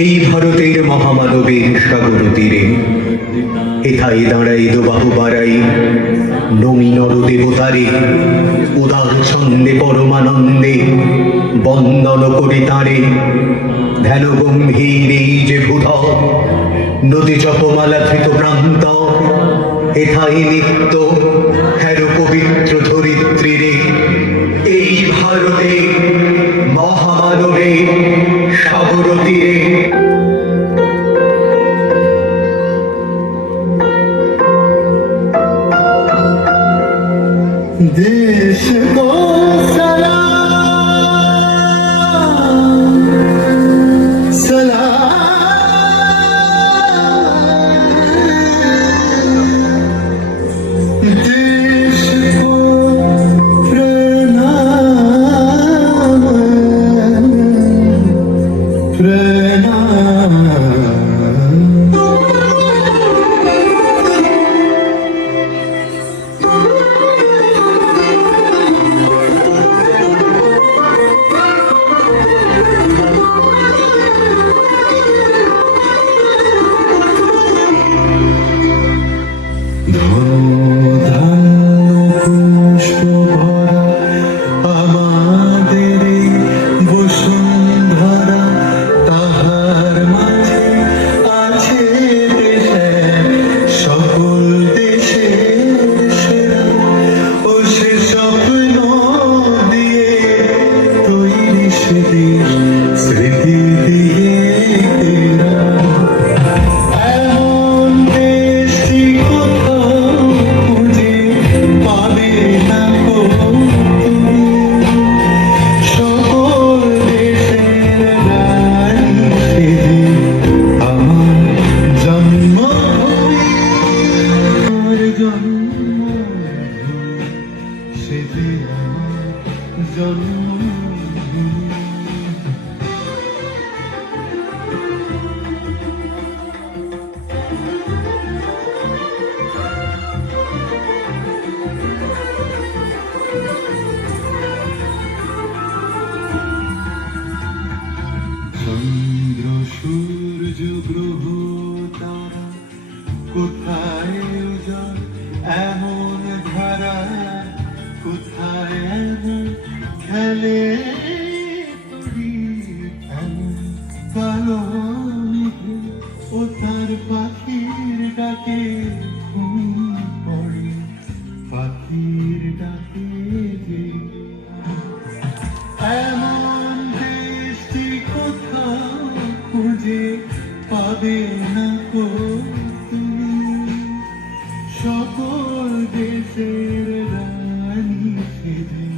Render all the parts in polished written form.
এই ভারতের মহামানবের সাগর তীরে হেথায় দাঁড়াই দোবাহু বাড়াই নমি নর দেবতারে উদার ছন্দে পরমানন্দে বন্দন করি তাঁরে ধ্যান গম্ভীর এই যে ভূধর নদী জপমালা ধৃত প্রান্ত হেথায় নিত্য হের পবিত্র ধরিত্রীরে এই ভারতে মহামানবে সাগর তীরে देश को सलाम सलाम देश को प्रणाम प्रणाम চন্দ্র সূর্য গ্রহ তারা কোথায় উজাড় এমন ধারা কোথায় এমন খেলে এমন কালো মেঘে ও তার পাখির ডাকে ঘুম পড়ে পাখির ডাকে এমন দেশটি কোথাও খুঁজে পাবে না কো তুমি সকল দেশের রানী সেজে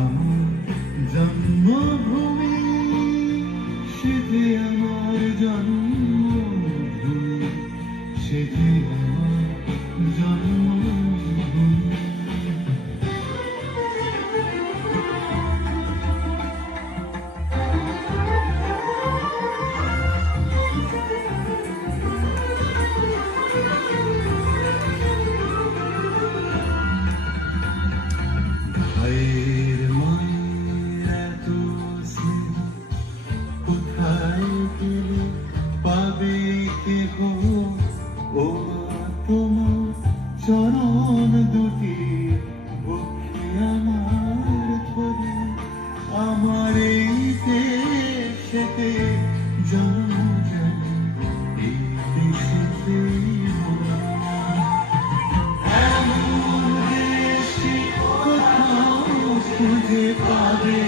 আমার জন্মভূমি সেজে আমার জন্মভূমি সেজে আমার জন্মভূমি ভাইয়ের মায়ের এত স্নেহ কোথায় গেলে পাবে কেহ ও তোমার চরণ দুটি বুকে আমার ধরে আমার এই দেশেতে জন্ম যেন এই দেশেতে খুঁজে পাবে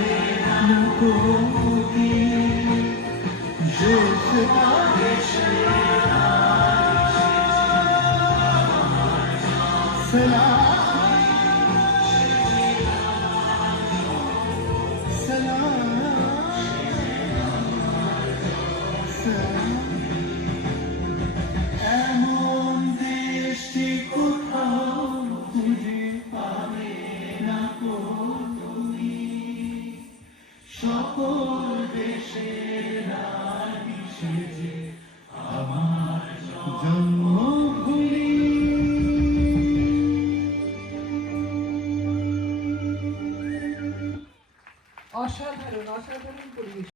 না কোটি দেশ सलाम सलाम सलाम এমন দেশটি কোথাও খুঁজে পাবে না কো তুমি সকল দেশের রানী সেজে আমার জন্মভূমি অসাধারণ অসাধারণ